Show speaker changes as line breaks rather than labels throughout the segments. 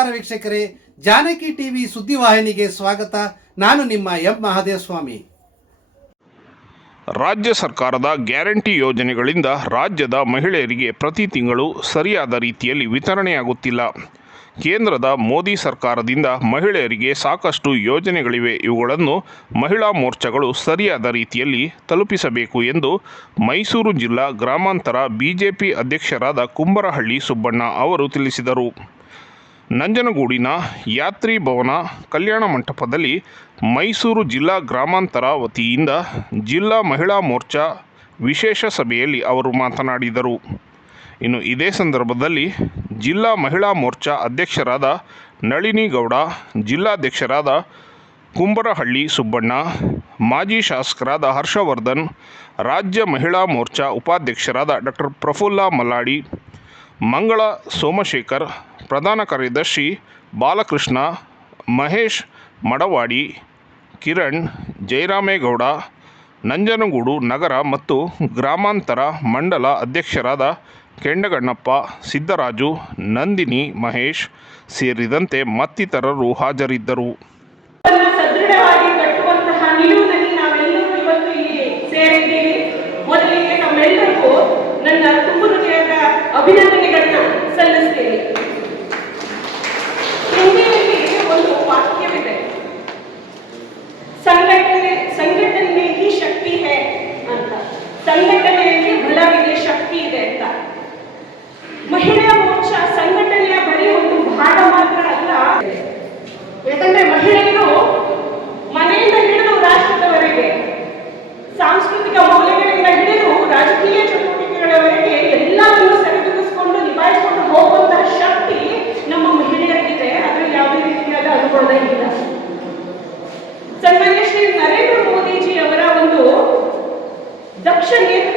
ನಮಸ್ಕಾರ ವೀಕ್ಷಕರೇ. ಜಾನಕಿ ಟಿವಿ ಸುದ್ದಿವಾಹಿನಿಗೆ ಸ್ವಾಗತ. ನಾನು ನಿಮ್ಮ ಎಂ ಮಹದೇವಸ್ವಾಮಿ.
ರಾಜ್ಯ ಸರ್ಕಾರದ ಗ್ಯಾರಂಟಿ ಯೋಜನೆಗಳಿಂದ ರಾಜ್ಯದ ಮಹಿಳೆಯರಿಗೆ ಪ್ರತಿ ತಿಂಗಳು ಸರಿಯಾದ ರೀತಿಯಲ್ಲಿ ವಿತರಣೆಯಾಗುತ್ತಿಲ್ಲ ಕೇಂದ್ರದ ಮೋದಿ ಸರ್ಕಾರದಿಂದ ಮಹಿಳೆಯರಿಗೆ ಸಾಕಷ್ಟು ಯೋಜನೆಗಳಿವೆ. ಇವುಗಳನ್ನು ಮಹಿಳಾ ಮೋರ್ಚಾಗಳು ಸರಿಯಾದ ರೀತಿಯಲ್ಲಿ ತಲುಪಿಸಬೇಕು ಎಂದು ಮೈಸೂರು ಜಿಲ್ಲಾ ಗ್ರಾಮಾಂತರ ಬಿಜೆಪಿ ಅಧ್ಯಕ್ಷರಾದ ಕುಂಬರಹಳ್ಳಿ ಸುಬ್ಬಣ್ಣ ಅವರು ತಿಳಿಸಿದರು. ನಂಜನಗೂಡಿನ ಯಾತ್ರಿ ಭವನ ಕಲ್ಯಾಣ ಮಂಟಪದಲ್ಲಿ ಮೈಸೂರು ಜಿಲ್ಲಾ ಗ್ರಾಮಾಂತರ ವತಿಯಿಂದ ಜಿಲ್ಲಾ ಮಹಿಳಾ ಮೋರ್ಚಾ ವಿಶೇಷ ಸಭೆಯಲ್ಲಿ ಅವರು ಮಾತನಾಡಿದರು. ಇನ್ನು ಇದೇ ಸಂದರ್ಭದಲ್ಲಿ ಜಿಲ್ಲಾ ಮಹಿಳಾ ಮೋರ್ಚಾ ಅಧ್ಯಕ್ಷರಾದ ನಳಿನಿ ಗೌಡ ಜಿಲ್ಲಾಧ್ಯಕ್ಷರಾದ ಕುಂಬರಹಳ್ಳಿ ಸುಬ್ಬಣ್ಣ, ಮಾಜಿ ಶಾಸಕರಾದ ಹರ್ಷವರ್ಧನ್, ರಾಜ್ಯ ಮಹಿಳಾ ಮೋರ್ಚಾ ಉಪಾಧ್ಯಕ್ಷರಾದ ಡಾಕ್ಟರ್ ಪ್ರಫುಲ್ಲ ಮಲ್ಲಾಡಿ ಮಂಗಳ ಸೋಮಶೇಖರ್, ಪ್ರಧಾನ ಕಾರ್ಯದರ್ಶಿ ಬಾಲಕೃಷ್ಣ, ಮಹೇಶ್ ಮಡವಾಡಿ, ಕಿರಣ್ ಜಯರಾಮೇಗೌಡ, ನಂಜನಗೂಡು ನಗರ ಮತ್ತು ಗ್ರಾಮಾಂತರ ಮಂಡಲ ಅಧ್ಯಕ್ಷರಾದ ಕೆಂಡಗಣ್ಣಪ್ಪ, ಸಿದ್ದರಾಜು, ನಂದಿನಿ ಮಹೇಶ್ ಸೇರಿದಂತೆ ಮತ್ತಿತರರು ಹಾಜರಿದ್ದರು.
Russian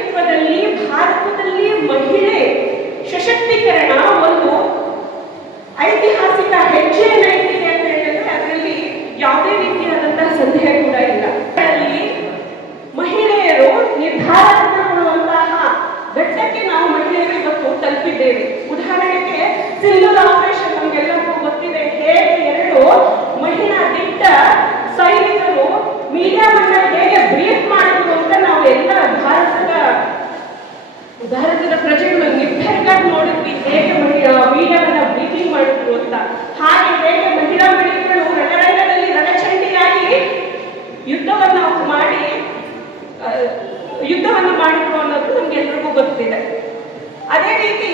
ಯುದ್ಧವನ್ನ ಮಾಡಿದ್ರು ಅನ್ನೋದು ನಮ್ಗೆಲ್ರಿಗೂ ಗೊತ್ತಿದೆ. ಅದೇ ರೀತಿ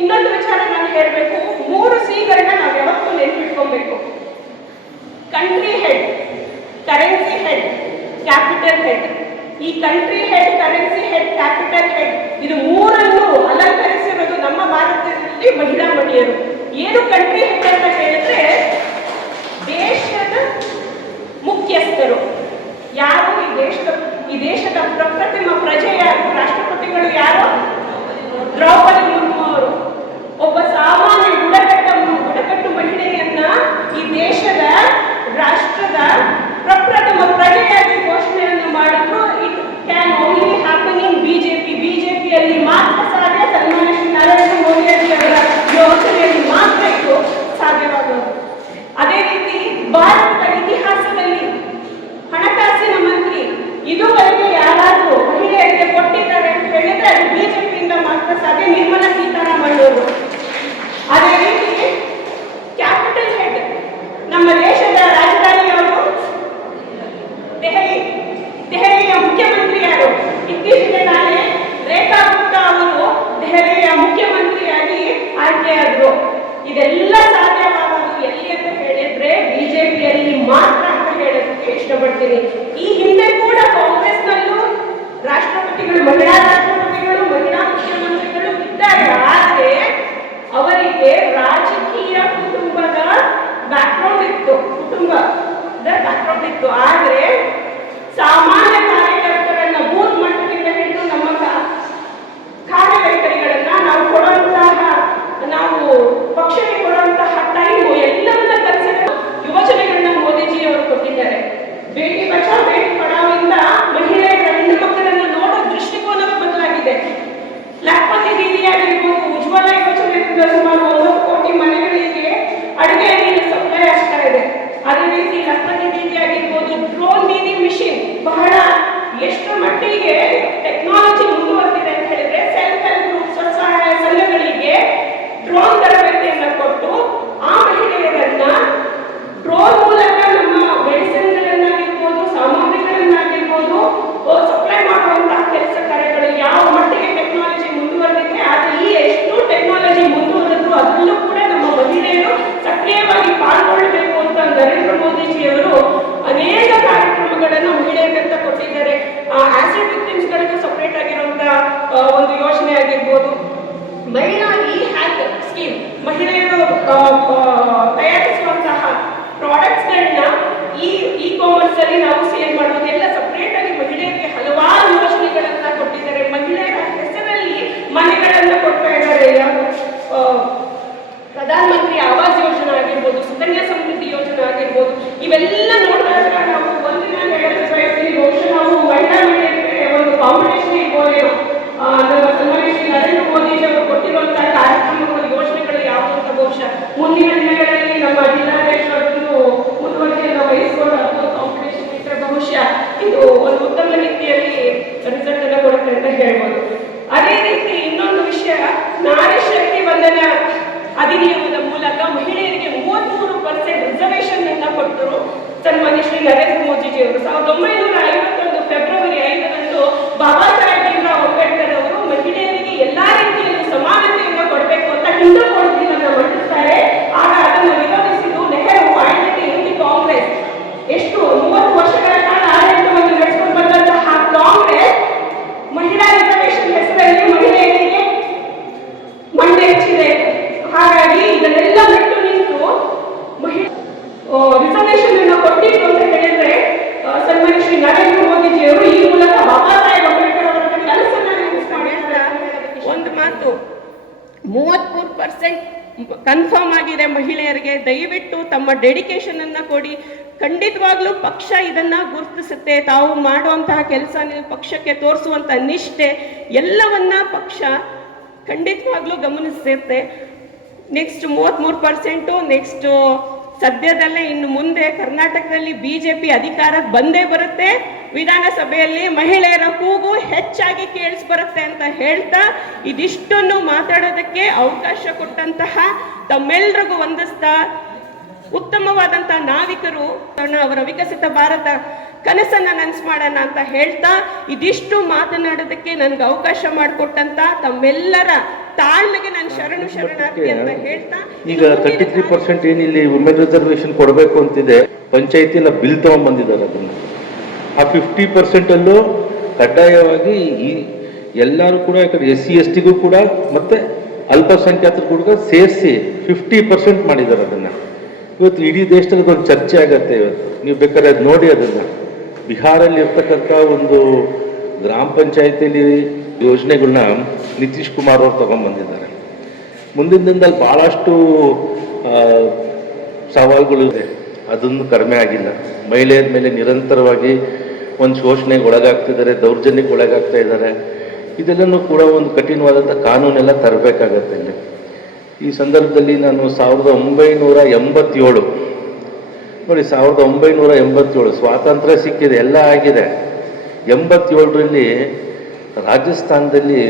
ಇನ್ನೊಂದು ವಿಚಾರ ನಾನು ಹೇಳಬೇಕು. ಮೂರು ಸಿಗಳನ್ನ ನಾವು ಯಾವತ್ತೂ ನೆನ್ಪಿಟ್ಕೊಬೇಕು. Country head currency head capital head ಈ country head currency head capital head ಇದು ಮೂರನ್ನು ಅಲಂಕರಿಸಿರೋದು ನಮ್ಮ ಭಾರತದಲ್ಲಿ ಮಹಿಳಾ ಮಹಿಳೆಯರು. ಏನು ಕಂಟ್ರಿ ಹೆಡ್ ಅಂತ ಹೇಳಿದ್ರೆ ದೇಶದ ಮುಖ್ಯಸ್ಥರು. ಯಾರು ಈ ದೇಶದ ಈ ದೇಶದ ಪ್ರಪ್ರಥಮ ಪ್ರಜೆ ಯಾರು ರಾಷ್ಟ್ರಪತಿಗಳು ಯಾರು? ದ್ರೌಪದಿ ಮುರ್ಮು ಅವರು. ಒಬ್ಬ ಸಾಮಾನ್ಯ ಬುಡಕಟ್ಟ ಬುಡಕಟ್ಟು ಮಹಿಳೆಯನ್ನ ಈ ದೇಶದ ರಾಷ್ಟ್ರದ ಪ್ರಪ್ರಥಮ ಪ್ರಜೆಯಾಗಿ ಘೋಷಣೆಯನ್ನು ಮಾಡಿದ್ರು it can only happen in BJP ಬಿಜೆಪಿಯಲ್ಲಿ ಮಾತ್ರ ಸಾಧ್ಯ ಸನ್ಮಾನ್ಯ ಶ್ರೀ ನರೇಂದ್ರ ಮೋದಿ ಅವರ ಯೋಜನೆಯಲ್ಲಿ ಮಾತ್ರ ಇದು ಸಾಧ್ಯವಾಗೋದು ಅದೇ ರೀತಿ ಭಾರತದ ಇತಿಹಾಸದಲ್ಲಿ ಹಣಕಾಸಿನ ಮಂತ್ರಿ ಇದುವರೆಗೆ ಯಾರಾದರೂ ಮಹಿಳೆಯರಿಗೆ ಕೊಟ್ಟಿದ್ದಾರೆ ಅಂತ ಹೇಳಿದ್ರೆ ಅದು ಬಿಜೆಪಿಯಿಂದ ಮಾತ್ರ ಸಾಧ್ಯ ನಿರ್ಮಲಾ ಸೀತಾರಾಮನ್ ಅವರು ಅದೇ ರೀತಿ ಕ್ಯಾಪಿಟಲ್ ಹೆಡ್ ನಮ್ಮ ದೇಶದ ರಾಜಧಾನಿ ಅವರು ದೆಹಲಿ ದೆಹಲಿಯ ಮುಖ್ಯಮಂತ್ರಿ ಯಾರು ಇತ್ತೀಚೆಗೆ ನಾಳೆ ರೇಖಾ ಗುಪ್ತಾ ಅವರು ದೆಹಲಿಯ ಮುಖ್ಯಮಂತ್ರಿಯಾಗಿ ಆಯ್ಕೆಯಾದ್ರು ಇದೆಲ್ಲ ಸಾಧ್ಯವಾಗೋದು ಎಲ್ಲಿ ಅಂತ ಹೇಳಿದ್ರೆ ಬಿಜೆಪಿಯಲ್ಲಿ ಮಾತ್ರ ಹೇಳೋದಕ್ಕೆ ಇಷ್ಟಪಡ್ತೀನಿ. ಈ ಹಿಂದೆ ಕೂಡ ಕಾಂಗ್ರೆಸ್ನಲ್ಲೂ ರಾಷ್ಟ್ರಪತಿಗಳು, ಮಹಿಳಾ ರಾಷ್ಟ್ರಪತಿಗಳು, ಮಹಿಳಾ ಮುಖ್ಯಮಂತ್ರಿಗಳು ಇದ್ದಾರೆ. ಆದರೆ ಅವರಿಗೆ ರಾಜಕೀಯ ಕುಟುಂಬದ ಬ್ಯಾಕ್ಗ್ರೌಂಡ್ ಇತ್ತು. ಕುಟುಂಬದ ಬ್ಯಾಕ್ಗ್ರೌಂಡ್ ಇತ್ತು. ಆದರೆ ಸಾಮಾನ್ಯ ಕಾರ್ಯಕರ್ತರನ್ನ ಬೂತ್ ಮಟ್ಟದಿಂದ ಹಿಡಿದು ನಮ್ಮ ಕಾ- ಕಾರ್ಯವೈಖರಿಗಳನ್ನ ನಾವು ಕೊಡುವಂತಹ ನಾವು ಪಕ್ಷಕ್ಕೆ ಕೊಡುವಂತಹ ಟೈಮು ಎಲ್ಲವನ್ನ ಕನ್ಸಿಡರ್ ಯೋಜನೆಗಳನ್ನ ಮೋದಿಜಿ ಅವರು ಕೊಟ್ಟಿದ್ದಾರೆ ಬೇಟಿ ಬಚಾವ್ ಬೇಟಿ ಪಡಾವಿಂದ ಮಹಿಳೆಯರ ಹೆಣ್ಣು ಮಕ್ಕಳನ್ನ ನೋಡೋ ದೃಷ್ಟಿಕೋನವೇ ಬದಲಾಗಿದೆ ಸುಮಾರು ಒಂಬತ್ತು ಕೋಟಿ ಮನೆಗಳಿಗೆ ಅಡುಗೆ ನೀರು ಸಪ್ಲೈ ಆಗ್ತಾ ಇದೆ ಅದೇ ರೀತಿ ಲಕ್ಪತಿ ದೀದಿ ಆಗಿರ್ಬೋದು ಡ್ರೋನ್ ದೀದಿ ಮಿಷಿನ್ ಬಹಳ ಎಷ್ಟು ಮಟ್ಟಿಗೆ ಟೆಕ್ನಾಲಜಿ ಮುಂದುವರೆದಿದೆ ಅಂತ ಹೇಳಿದ್ರೆ ಸೆಲ್ಫ್ ಹೆಲ್ಪ್ ಗ್ರೂಪ್ ಸ್ವಸಹಾಯ ಸಂಘಗಳಿಗೆ ಡ್ರೋನ್ ತರಬೇತಿಯನ್ನು ಕೊಟ್ಟು ಆ ಮಹಿಳೆಯರನ್ನ ಡ್ರೋನ್ ಮೂಲಕ ನಮ್ಮ ಮೆಡಿಸಿನ್ಗಳನ್ನಾಗಿರ್ಬೋದು ಸಾಮಗ್ರಿಗಳನ್ನಾಗಿರ್ಬೋದು ಸಪ್ಲೈ ಮಾಡುವಂತಹ ಕೆಲಸ ಕಾರ್ಯಗಳು ಯಾವ ಮಟ್ಟಿಗೆ ಟೆಕ್ನಾಲಜಿ ಮುಂದುವರೆದಿದೆ ಆದರೆ ಈ ಎಷ್ಟು ಟೆಕ್ನಾಲಜಿ ಮುಂದುವರೆದ್ರು ಅದರಲ್ಲೂ ಕೂಡ ನಮ್ಮ ಮಹಿಳೆಯರು ಸಕ್ರಿಯವಾಗಿ ಪಾಲ್ಗೊಳ್ಳಬೇಕು ಅಂತ ನರೇಂದ್ರ ಮೋದಿಜಿಯವರು ಅನೇಕ ಕಾರ್ಯಕ್ರಮಗಳನ್ನು ಮಹಿಳೆಯರಿಗಂತ ಕೊಟ್ಟಿದ್ದಾರೆ ಆಸಿಡ್ ವಿಕ್ಟಿಮ್ಸ್ಗಳಿಗೂ ಸಪರೇಟ್ ಆಗಿರುವಂತಹ ಆ, ಒಂದು ಯೋಜನೆ ಆಗಿರ್ಬೋದು ಮಹಿಳಾ ಇ ಹ್ಯಾಕ್ ಸ್ಕೀಮ್ ಮಹಿಳೆಯರು ಆ, ಆ, ತಯಾರಿಸುವಂತಹ ಪ್ರಾಡಕ್ಟ್ಸ್ಗಳನ್ನ ಈ ಇ ಕಾಮರ್ಸ್ ಅಲ್ಲಿ ನಾವು ಸೇಲ್ ಮಾಡೋದು ಎಲ್ಲ ಸಪರೇಟ್ ಆಗಿ ಮಹಿಳೆಯರಿಗೆ ಹಲವಾರು ಯೋಜನೆಗಳನ್ನ ಕೊಟ್ಟಿದ್ದಾರೆ ಮಹಿಳೆಯರ ಹೆಸರಲ್ಲಿ ಮನೆಗಳನ್ನ ಕೊಡ್ತಾ ಇದ್ದಾರೆ ಯಾವುದು ಆ, ಪ್ರಧಾನ ಮಂತ್ರಿ ಆವಾಸ್ ಯೋಜನಾ ಆಗಿರ್ಬೋದು ಸುಕನ್ಯಾ ಸಮೃದ್ಧಿ ಯೋಜನಾ ಆಗಿರ್ಬೋದು ಇವೆಲ್ಲ ನೋಡಿದಾಗ ನಾವು ಒಂದಿನ ಹೇಳಲು ಬಯಸ್ತೀವಿ ಬಹುಶಃ ನಾವು ಮಹಿಳಾ ಮಹಿಳೆಯರಿಗೆ ಒಂದು ಫೌಂಡೇಶನ್ ಇರ್ಬೋದೇನೋ ಆ, ನಮ್ಮ ಸನ್ಮಾನ್ಯ ಶ್ರೀ ನರೇಂದ್ರ ಮೋದಿಜಿ ಅವರು ಕೊಟ್ಟಿರುವಂತಹ ಕಾರ್ಯಕ್ರಮಗಳು ಯೋಜನೆಗಳು ಯಾವುದು ಅಂತ ಬಹುಶಃ ಮುಂದಿನ ದಿನಗಳಲ್ಲಿ ನಮ್ಮ ಜಿಲ್ಲಾಧ್ಯಕ್ಷರು ಮುಂದುವರಿಕೆಯನ್ನು ವಹಿಸಿಕೊಂಡು ಅದೊಂದು ಕಾಂಪಿಟೇಷನ್ ಇಟ್ಟರೆ ಬಹುಶಃ ಇದು ಒಂದು ಉತ್ತಮ ರೀತಿಯಲ್ಲಿ ರಿಸಲ್ಟ್ ಅನ್ನು ಕೊಡುತ್ತೆ ಅಂತ ಹೇಳ್ಬೋದು ಅದೇ ರೀತಿ ಇನ್ನೊಂದು ವಿಷಯ ನಾರಿ ಶಕ್ತಿ ವಂದನ ಅಧಿನಿಯಮದ ಮೂಲಕ ಮಹಿಳೆಯರಿಗೆ ಮೂವತ್ಮೂರು ಪರ್ಸೆಂಟ್ ರಿಸರ್ವೇಶನ್ ಅನ್ನ ಕೊಟ್ಟರು ಸನ್ಮಾನ್ಯ ಶ್ರೀ ನರೇಂದ್ರ ಮೋದಿಜಿ ಅವರು ಸಾವಿರದ ಒಂಬೈನೂರ ಐವತ್ತೊಂದು ಫೆಬ್ರವರಿ ಐದರಂದು ಬಾಬಾ ಸಾಹೇಬ್ ಭೀಮ್ರಾವ್ ಅಂಬೇಡ್ಕರ್ ಅವರು ಮಹಿಳೆಯರಿಗೆ ಎಲ್ಲಾ ರೀತಿಯಲ್ಲಿ ಸಮಾನತೆಯನ್ನು ಕೊಡಬೇಕು ಅಂತ ಹಿಂದೂ ಕಾನೂನನ್ನ ಮಂಡಿಸ್ತಾರೆ ಆಗ ಅದನ್ನು ವಿರೋಧಿಸಿದ್ದು ನೆಹರು ಆಡಳಿತ ಇಂಡಿ ಕಾಂಗ್ರೆಸ್ ಎಷ್ಟು ಮೂವತ್ತು ವರ್ಷಗಳ ಕಾಲ ಆಡಳಿತವನ್ನು ನಡೆಸಿಕೊಂಡು ಬಂದಂತಹ ಕಾಂಗ್ರೆಸ್ ಮಹಿಳಾ ರಿಸರ್ವೇಶನ್ ಹೆಸರಲ್ಲಿ ಮಹಿಳೆಯರಿಗೆ ಮಂಡೆ ಹೆಚ್ಚಿದೆ ಹಾಗಾಗಿ ಇದನ್ನೆಲ್ಲ ಬಿಟ್ಟು ನಿಂತು ಮಹಿಳಾ ರಿಸರ್ವೇಶನ್ ಅನ್ನು ಕೊಟ್ಟಿದ್ದು ಅಂತ ಹೇಳಿದ್ರೆ ಆ, ಸನ್ಮಾನ್ಯ ಶ್ರೀ ನರೇಂದ್ರ ಮೋದಿಜಿ ಅವರು ಈ ಮೂಲಕ ಬಾಬಾ ಸಾಹೇಬ್ ಅಂಬೇಡ್ಕರ್ ಅವರ ಕೆಲಸನ ನೆನಪಿಸ್ಕೊಂಡಿದ್ದಾರೆ ಒಂದು ಮಾತು ಮೂವತ್ಮೂರು ಪರ್ಸೆಂಟ್ ಕನ್ಫರ್ಮ್ ಆಗಿದೆ ಮಹಿಳೆಯರಿಗೆ. ದಯವಿಟ್ಟು ತಮ್ಮ ಡೆಡಿಕೇಶನ್ ಅನ್ನ ಕೊಡಿ. ಖಂಡಿತವಾಗ್ಲೂ ಪಕ್ಷ ಇದನ್ನ ಗುರುತಿಸುತ್ತೆ. ತಾವು ಮಾಡುವಂತಹ ಕೆಲಸ ಪಕ್ಷಕ್ಕೆ ತೋರಿಸುವಂತ ನಿಷ್ಠೆ ಎಲ್ಲವನ್ನ ಪಕ್ಷ ಖಂಡಿತವಾಗ್ಲೂ ಗಮನಿಸುತ್ತೆ. ನೆಕ್ಸ್ಟ್ ಮೂವತ್ತ್ಮೂರು ಪರ್ಸೆಂಟು ನೆಕ್ಸ್ಟ್ ಸದ್ಯದಲ್ಲೇ ಇನ್ನು ಮುಂದೆ ಕರ್ನಾಟಕದಲ್ಲಿ ಬಿಜೆಪಿ ಅಧಿಕಾರಕ್ಕೆ ಬಂದೇ ಬರುತ್ತೆ. ವಿಧಾನಸಭೆಯಲ್ಲಿ ಮಹಿಳೆಯರ ಕೂಗು ಹೆಚ್ಚಾಗಿ ಕೇಳಿಸ್ ಬರುತ್ತೆ ಅಂತ ಹೇಳ್ತಾ ಇದಿಷ್ಟನ್ನು ಮಾತಾಡೋದಕ್ಕೆ ಅವಕಾಶ ಕೊಟ್ಟಂತಹ ತಮ್ಮೆಲ್ರಿಗೂ ವಂದಿಸ್ತಾ ಉತ್ತಮವಾದಂತಹ ನಾವಿಕರು ಅವರ ವಿಕಸಿತ ಭಾರತ ಕನಸನ್ನ ನನಸು ಮಾಡೋಣ ಅಂತ ಹೇಳ್ತಾ ಇದಿಷ್ಟು ಮಾತನಾಡೋದಕ್ಕೆ ನನ್ಗೆ ಅವಕಾಶ ಮಾಡಿಕೊಟ್ಟಂತ ತಮ್ಮೆಲ್ಲರ ತಾಳ್ಮೆಗೆ ನಾನು ಶರಣು ಶರಣಾರ್ಥಿ ಅಂತ ಹೇಳ್ತಾ
ಈಗ ತರ್ಟಿ ತ್ರೀ ಪರ್ಸೆಂಟ್ ಏನಿಲ್ಲಿ ವುಮೆನ್ ರಿಸರ್ವೇಶನ್ ಕೊಡಬೇಕು ಅಂತಿದೆ ಪಂಚಾಯತಿನ ಬಿಲ್ ತಗೊಂಡ್ಬಂದಿದ್ದಾರೆ ಅದನ್ನ. ಆ ಫಿಫ್ಟಿ ಪರ್ಸೆಂಟಲ್ಲೂ ಕಡ್ಡಾಯವಾಗಿ ಈ ಎಲ್ಲರೂ ಕೂಡ ಎಸ್ ಸಿ ಎಸ್ ಟಿಗೂ ಕೂಡ ಮತ್ತೆ ಅಲ್ಪಸಂಖ್ಯಾತರು ಕೂಡ ಸೇರಿಸಿ ಫಿಫ್ಟಿ ಪರ್ಸೆಂಟ್ ಮಾಡಿದ್ದಾರೆ ಅದನ್ನ. ಇವತ್ತು ಇಡೀ ದೇಶದಲ್ಲಿ ಒಂದು ಚರ್ಚೆ ಆಗತ್ತೆ ಇವತ್ತು. ನೀವು ಬೇಕಾದ್ರೆ ಅದು ನೋಡಿ ಅದನ್ನು. ಬಿಹಾರಲ್ಲಿ ಇರ್ತಕ್ಕಂಥ ಒಂದು ಗ್ರಾಮ ಪಂಚಾಯತಿಯಲ್ಲಿ ಯೋಜನೆಗಳನ್ನ ನಿತೀಶ್ ಕುಮಾರ್ ಅವರು ತಗೊಂಡ್ಬಂದಿದ್ದಾರೆ ಮುಂದಿನ ದಿನದಲ್ಲಿ ಭಾಳಷ್ಟು ಸವಾಲುಗಳು ಇದೆ. ಅದನ್ನು ಕಡಿಮೆ ಆಗಿಲ್ಲ. ಮಹಿಳೆಯರ ಮೇಲೆ ನಿರಂತರವಾಗಿ ಒಂದು ಶೋಷಣೆಗೆ ಒಳಗಾಗ್ತಿದ್ದಾರೆ, ದೌರ್ಜನ್ಯಕ್ಕೆ ಒಳಗಾಗ್ತಾ ಇದ್ದಾರೆ. ಇದೆಲ್ಲನೂ ಕೂಡ ಒಂದು ಕಠಿಣವಾದಂಥ ಕಾನೂನೆಲ್ಲ ತರಬೇಕಾಗತ್ತೆ ಇಲ್ಲಿ. ಈ ಸಂದರ್ಭದಲ್ಲಿ ನಾನು ಸಾವಿರದ ಒಂಬೈನೂರ ಎಂಬತ್ತೇಳು. ನೋಡಿ, ಸಾವಿರದ ಒಂಬೈನೂರ ಎಂಬತ್ತೇಳು, ಸ್ವಾತಂತ್ರ್ಯ ಸಿಕ್ಕಿದೆ, ಎಲ್ಲ ಆಗಿದೆ. ಎಂಬತ್ತೇಳರಲ್ಲಿ ರಾಜಸ್ಥಾನದಲ್ಲಿ